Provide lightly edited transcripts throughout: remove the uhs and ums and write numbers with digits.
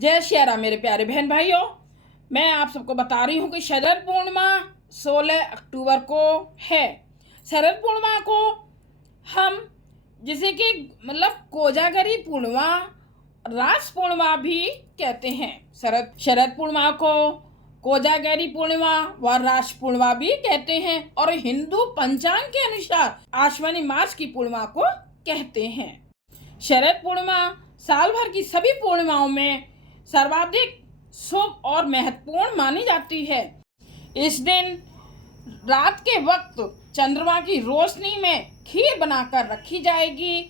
जय श्री राम मेरे प्यारे बहन भाइयों। मैं आप सबको बता रही हूँ कि शरद पूर्णिमा 16 अक्टूबर को है। शरद पूर्णिमा को हम जिसे कि कोजागरी पूर्णिमा, रास पूर्णिमा भी कहते हैं। शरद पूर्णिमा को कोजागरी पूर्णिमा व रास पूर्णिमा भी कहते हैं और हिंदू पंचांग के अनुसार आश्विनी मास की पूर्णिमा को कहते हैं। शरद पूर्णिमा साल भर की सभी पूर्णिमाओं में सर्वाधिक शुभ और महत्वपूर्ण मानी जाती है। इस दिन रात के वक्त चंद्रमा की रोशनी में खीर बनाकर रखी जाएगी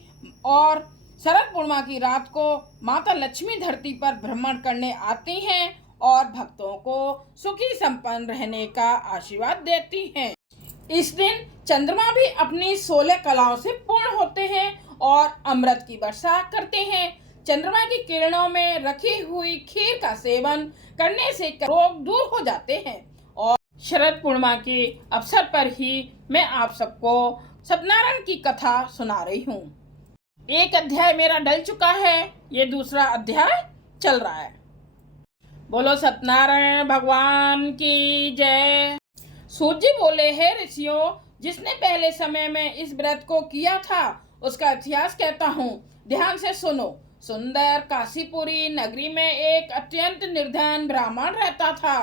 और शरद पूर्णिमा की रात को माता लक्ष्मी धरती पर भ्रमण करने आती हैं और भक्तों को सुखी संपन्न रहने का आशीर्वाद देती हैं। इस दिन चंद्रमा भी अपनी 16 कलाओं से पूर्ण होते हैं और अमृत की वर्षा करते हैं। चंद्रमा की किरणों में रखी हुई खीर का सेवन करने से रोग दूर हो जाते हैं। और शरद पूर्णिमा के अवसर पर ही मैं आप सबको सत्यनारायण की कथा सुना रही हूँ। एक अध्याय मेरा डल चुका है, ये दूसरा अध्याय चल रहा है। बोलो सत्यनारायण भगवान की जय। सूत जी बोले, हे ऋषियों, जिसने पहले समय में इस व्रत को किया था उसका इतिहास कहता हूँ, ध्यान से सुनो। सुंदर काशीपुरी नगरी में एक अत्यंत निर्धन ब्राह्मण रहता था।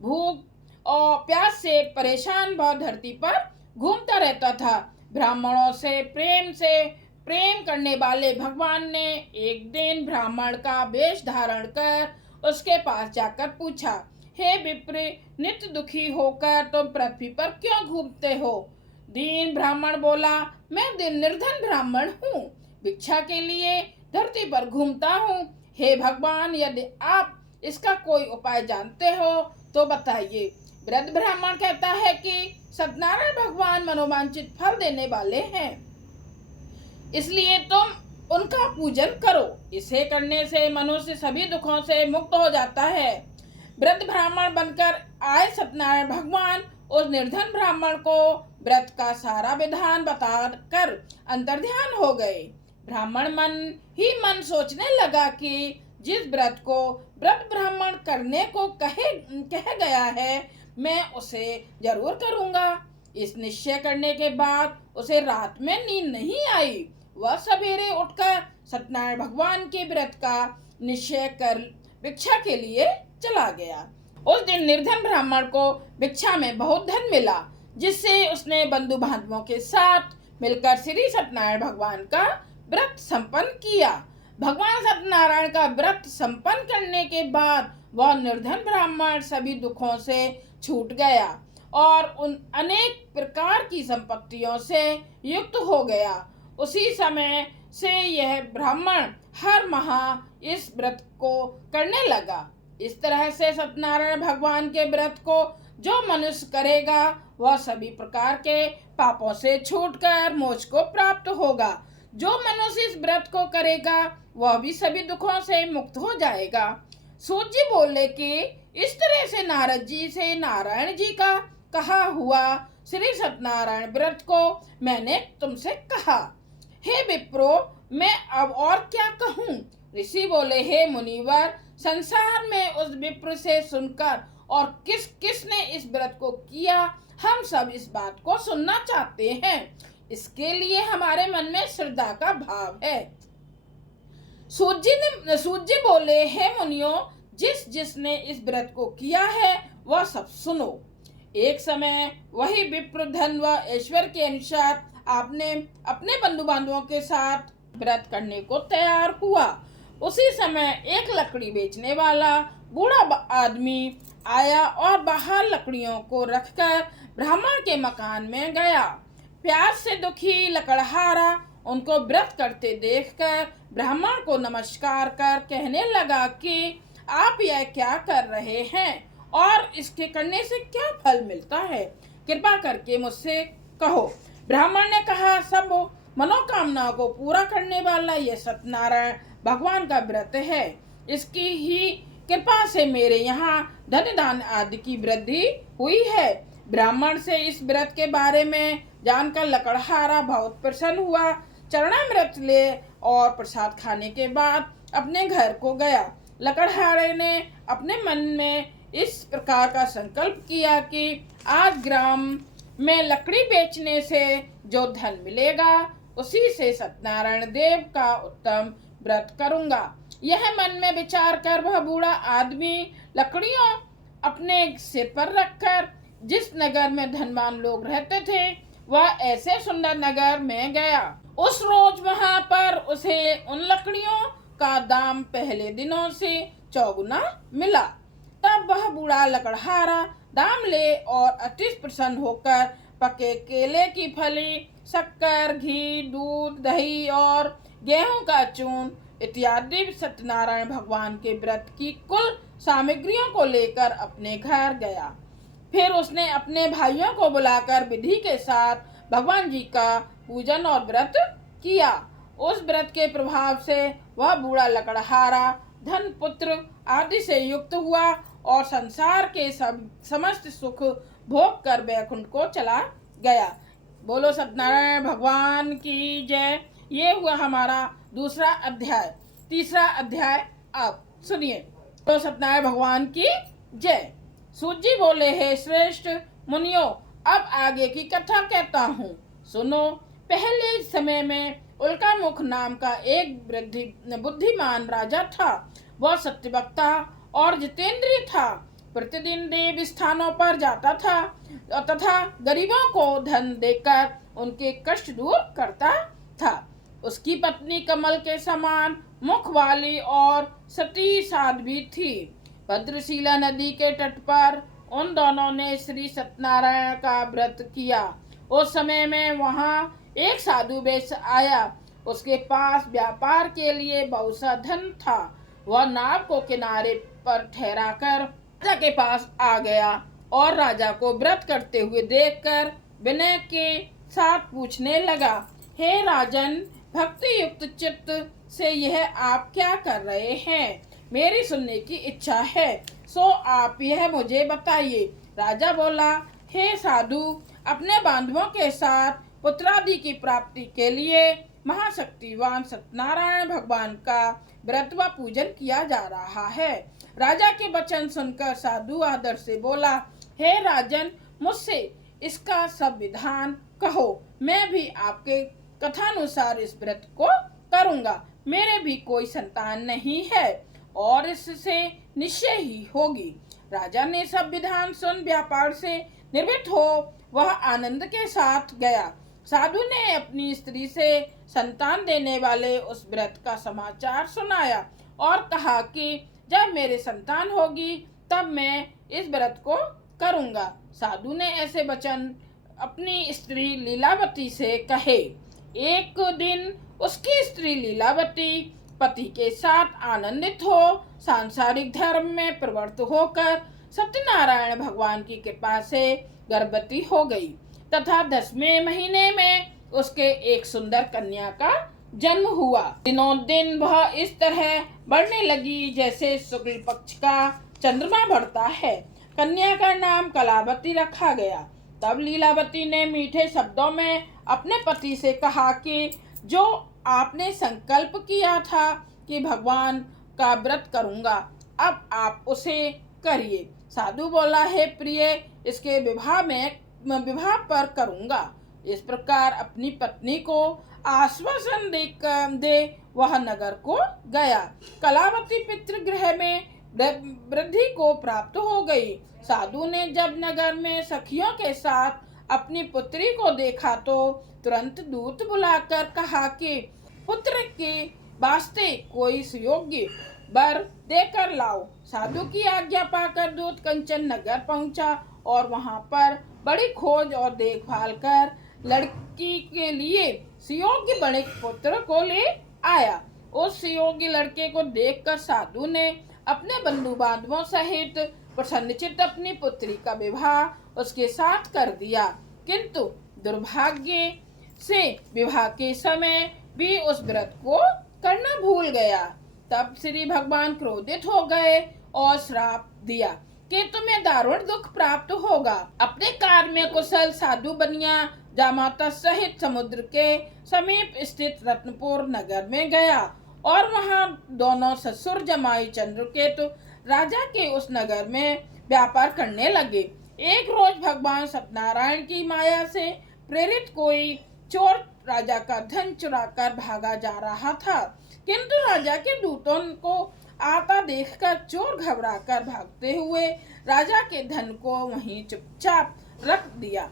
भूख और प्यास से परेशान वह धरती पर घूमता रहता था। ब्राह्मणों से प्रेम करने वाले भगवान ने एक दिन ब्राह्मण का वेश धारण कर उसके पास जाकर पूछा, हे विप्र, नित्य दुखी होकर तुम पृथ्वी पर क्यों घूमते हो? दीन ब्राह्मण बोला, मैं निर्धन ब्राह्मण हूँ, भिक्षा के लिए धरती पर घूमता हूँ। हे भगवान, यदि आप इसका कोई उपाय जानते हो तो बताइए। वृद्ध ब्राह्मण कहता है कि सत्यनारायण भगवान मनोवांछित फल देने वाले हैं, इसलिए तुम उनका पूजन करो। इसे करने से मनुष्य सभी दुखों से मुक्त हो जाता है। वृद्ध ब्राह्मण बनकर आए सत्यनारायण भगवान उस निर्धन ब्राह्मण को व्रत का सारा विधान बताकर अंतर्ध्यान हो गए। ब्राह्मण मन ही मन सोचने लगा कि जिस व्रत को व्रत ब्राह्मण करने को कह गया है, मैं उसे जरूर करूंगा। इस निश्चय करने के बाद उसे रात में नींद नहीं आई। वह सवेरे उठकर सत्यनारायण भगवान के व्रत का निश्चय कर भिक्षा के लिए चला गया। उस दिन निर्धन ब्राह्मण को भिक्षा में बहुत धन मिला, जिससे उसने बंधु बांधवों के साथ मिलकर श्री सत्यनारायण भगवान का व्रत संपन्न किया। भगवान सत्यनारायण का व्रत संपन्न करने के बाद वह निर्धन ब्राह्मण सभी दुखों से छूट गया और उन अनेक प्रकार की संपत्तियों से युक्त हो गया। उसी समय से यह ब्राह्मण हर माह इस व्रत को करने लगा। इस तरह से सत्यनारायण भगवान के व्रत को जो मनुष्य करेगा वह सभी प्रकार के पापों से छूटकर मोक्ष को प्राप्त होगा। जो मनुष्य इस व्रत को करेगा वह भी सभी दुखों से मुक्त हो जाएगा। सूत जी बोले कि इस तरह से नारद जी से नारायण जी का कहा हुआ श्री सत्यनारायण व्रत को मैंने तुमसे कहा। हे विप्रो, मैं अब और क्या कहूँ? ऋषि बोले, हे मुनिवर, संसार में उस विप्र से सुनकर और किसने इस व्रत को किया, हम सब इस बात को सुनना चाहते हैं। इसके लिए हमारे मन में श्रद्धा का भाव है। सूत जी बोले, हे मुनियों, जिसने इस व्रत को किया है वह सब सुनो। एक समय वही विप्र धन व ऐश्वर्य के अनुसार आपने अपने बंधु बांधवों के साथ व्रत करने को तैयार हुआ। उसी समय एक लकड़ी बेचने वाला बूढ़ा आदमी आया और बाहर लकड़ियों को रखकर ब्राह्मण के मकान में गया। प्यास से दुखी लकड़हारा उनको व्रत करते देखकर ब्राह्मण को नमस्कार कर कहने लगा कि आप यह क्या कर रहे हैं और इसके करने से क्या फल मिलता है, कृपा करके मुझसे कहो। ब्राह्मण ने कहा, सब मनोकामनाओं को पूरा करने वाला यह सत्यनारायण भगवान का व्रत है। इसकी ही कृपा से मेरे यहाँ धन दान आदि की वृद्धि हुई है। ब्राह्मण से इस व्रत के बारे में जानकर लकड़हारा बहुत प्रसन्न हुआ। चरणामृत ले और प्रसाद खाने के बाद अपने घर को गया। लकड़हारे ने अपने मन में इस प्रकार का संकल्प किया कि आज ग्राम में लकड़ी बेचने से जो धन मिलेगा उसी से सत्यनारायण देव का उत्तम व्रत करूंगा। यह मन में विचार कर वह बूढ़ा आदमी लकड़ियों अपने सिर पर रखकर जिस नगर में धनवान लोग रहते थे वह ऐसे सुंदर नगर में गया। उस रोज वहां पर उसे उन लकड़ियों का दाम पहले दिनों से चौगुना मिला। तब वह बूढ़ा लकड़हारा दाम ले और अति प्रसन्न होकर पके केले की फली, शक्कर, घी, दूध, दही और गेहूं का चून इत्यादि सत्यनारायण भगवान के व्रत की कुल सामग्रियों को लेकर अपने घर गया। फिर उसने अपने भाइयों को बुलाकर विधि के साथ भगवान जी का पूजन और व्रत किया। उस व्रत के प्रभाव से वह बूढ़ा लकड़हारा धन, पुत्र आदि से युक्त हुआ और संसार के समस्त सुख भोग कर वैकुंठ को चला गया। बोलो सत्यनारायण भगवान की जय। ये हुआ हमारा दूसरा अध्याय। तीसरा अध्याय अब सुनिए। बोलो सत्यनारायण भगवान की जय। सूत जी बोले, हे श्रेष्ठ मुनियों, अब आगे की कथा कहता हूँ, सुनो। पहले समय में उल्कामुख नाम का एक बुद्धिमान राजा था। वह सत्यवक्ता और जितेंद्रिय था। प्रतिदिन देव स्थानों पर जाता था तथा गरीबों को धन देकर उनके कष्ट दूर करता था। उसकी पत्नी कमल के समान मुख वाली और सती साध्वी थी। भद्रशिला नदी के तट पर उन दोनों ने श्री सत्यनारायण का व्रत किया। उस समय में वहां एक साधु वेश आया। उसके पास व्यापार के लिए बहुत सा धन था। वह नाव को किनारे पर ठहराकर राजा के पास आ गया और राजा को व्रत करते हुए देखकर विनय के साथ पूछने लगा, हे राजन, भक्ति युक्त चित्त से यह आप क्या कर रहे हैं? मेरी सुनने की इच्छा है, सो आप यह मुझे बताइए। राजा बोला, हे साधु, अपने बांधवों के साथ पुत्रादि की प्राप्ति के लिए महाशक्तिवान सत्यनारायण भगवान का व्रत व पूजन किया जा रहा है। राजा के वचन सुनकर साधु आदर से बोला, हे राजन, मुझसे इसका सब विधान कहो। मैं भी आपके कथानुसार इस व्रत को करूंगा। मेरे भी कोई संतान नहीं है और इससे निश्चय ही होगी। राजा ने सब विधान सुन व्यापार से निर्भीत हो वह आनंद के साथ गया। साधु ने अपनी स्त्री से संतान देने वाले उस व्रत का समाचार सुनाया और कहा कि जब मेरे संतान होगी तब मैं इस व्रत को करूंगा। साधु ने ऐसे वचन अपनी स्त्री लीलावती से कहे। एक दिन उसकी स्त्री लीलावती पति के साथ आनंदित हो सांसारिक धर्म में प्रवृत्त होकर सत्यनारायण भगवान की कृपा से गर्भवती हो गई तथा 10वें महीने में उसके एक सुंदर कन्या का जन्म हुआ। दिनों दिन वह इस तरह बढ़ने लगी जैसे शुक्ल पक्ष का चंद्रमा बढ़ता है। कन्या का नाम कलावती रखा गया। तब लीलावती ने मीठे शब्दों में अपने पति से कहा कि जो आपने संकल्प किया था कि भगवान का व्रत करूंगा, अब आप उसे करिए। साधु बोला, हे प्रिय, इसके विवाह पर करूंगा। इस प्रकार अपनी पत्नी को आश्वासन दे वह नगर को गया। कलावती पितृगृह में वृद्धि को प्राप्त हो गई। साधु ने जब नगर में सखियों के साथ अपनी पुत्री को देखा तो तुरंत दूत बुलाकर कहा कि पुत्र के वास्ते कोई सुयोग्य वर देकर लाओ। साधु की आज्ञा पाकर दूत कंचन नगर पहुंचा और वहां पर बड़ी खोज और देखभाल कर लड़की के लिए सुयोग्य बड़े पुत्र को ले आया। उस सुयोग्य लड़के को देखकर साधु ने अपने बंधु बांधवों सहित प्रसन्नचित्त अपनी पुत्री का विवाह उसके साथ कर दिया। किंतु दुर्भाग्य से विवाह के समय भी उस व्रत को करना भूल गया। तब श्री भगवान क्रोधित हो गए और श्राप दिया कि तुम्हें दारुण दुख प्राप्त होगा। अपने कार्य में कुशल साधु बनिया जामाता सहित समुद्र के समीप स्थित रत्नपुर नगर में गया और वहाँ दोनों ससुर जमाई चंद्रकेतु राजा के उस नगर में व्यापार करने लगे। एक रोज भगवान सत्यनारायण की माया से प्रेरित कोई चोर राजा का धन चुराकर भागा जा रहा था, किंतु राजा के दूतों को आता देखकर चोर घबराकर भागते हुए राजा के धन को वहीं चुपचाप रख दिया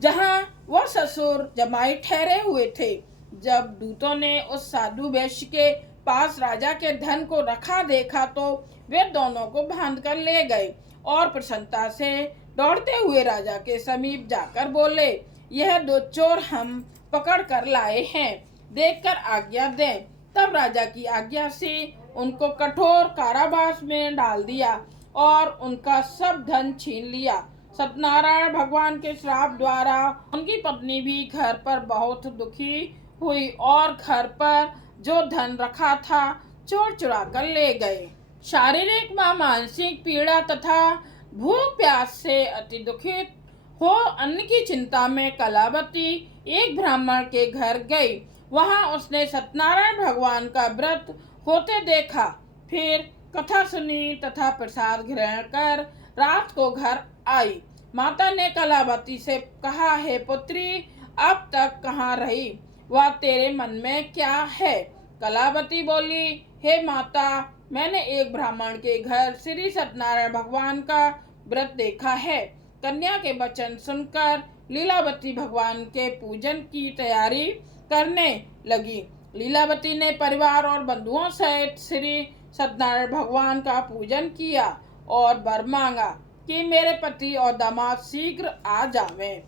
जहां वह ससुर जमाई ठहरे हुए थे। जब दूतों ने उस साधु वैश्य के पास राजा के धन को रखा देखा तो वे दोनों को बांध कर ले गए और प्रसन्नता से दौड़ते हुए राजा के समीप जाकर बोले, यह दो चोर हम पकड़ कर लाए हैं, देखकर आज्ञा दें। तब राजा की आज्ञा से उनको कठोर कारावास में डाल दिया और उनका सब धन छीन लिया। सत्यनारायण भगवान के श्राप द्वारा उनकी पत्नी भी घर पर बहुत दुखी हुई और घर पर जो धन रखा था चोर चुरा कर ले गए। शारीरिक व मानसिक पीड़ा तथा भूख प्यास से अति दुखित हो अन्न की चिंता में कलावती एक ब्राह्मण के घर गई। वहां उसने सत्यनारायण भगवान का व्रत होते देखा, फिर कथा सुनी तथा प्रसाद ग्रहण कर रात को घर आई। माता ने कलावती से कहा, हे पुत्री, अब तक कहाँ रही, वह तेरे मन में क्या है? कलावती बोली, हे माता, मैंने एक ब्राह्मण के घर श्री सत्यनारायण भगवान का व्रत देखा है। कन्या के वचन सुनकर लीलावती भगवान के पूजन की तैयारी करने लगी। लीलावती ने परिवार और बंधुओं सहित श्री सत्यनारायण भगवान का पूजन किया और वर मांगा कि मेरे पति और दामाद शीघ्र आ जावें।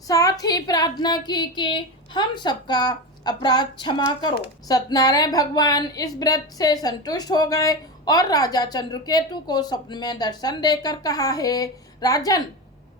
साथ ही प्रार्थना की कि हम सबका अपराध क्षमा करो। सत्यनारायण भगवान इस व्रत से संतुष्ट हो गए और राजा चंद्रकेतु को स्वप्न में दर्शन देकर कहा, हे राजन,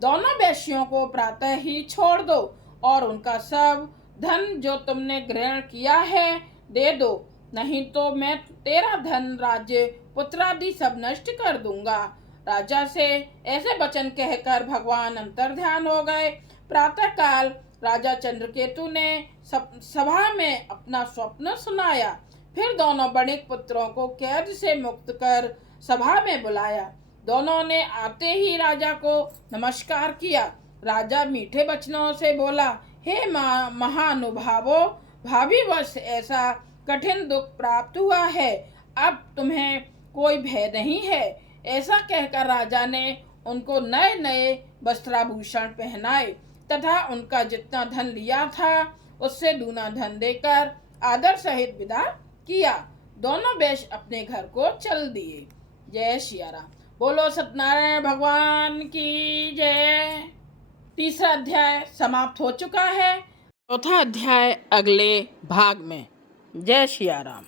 दोनों वैश्यों को प्रातः ही छोड़ दो और उनका सब धन जो तुमने ग्रहण किया है दे दो, नहीं तो मैं तेरा धन, राज्य, पुत्रादि सब नष्ट कर दूंगा। राजा से ऐसे वचन कहकर भगवान अंतर्ध्यान हो गए। प्रातः काल राजा चंद्रकेतु ने सभा में अपना स्वप्न सुनाया, फिर दोनों बणिक पुत्रों को कैद से मुक्त कर सभा में बुलाया। दोनों ने आते ही राजा को नमस्कार किया। राजा मीठे वचनों से बोला, हे महानुभावो, भावीवश ऐसा कठिन दुख प्राप्त हुआ है, अब तुम्हें कोई भय नहीं है। ऐसा कहकर राजा ने उनको नए नए वस्त्राभूषण पहनाए तथा उनका जितना धन लिया था उससे दूना धन देकर आदर सहित विदा किया। दोनों वैश्य अपने घर को चल दिए। जय सिया राम। बोलो सत्यनारायण भगवान की जय। तीसरा अध्याय समाप्त हो चुका है। चौथा अध्याय अगले भाग में। जय सिया राम।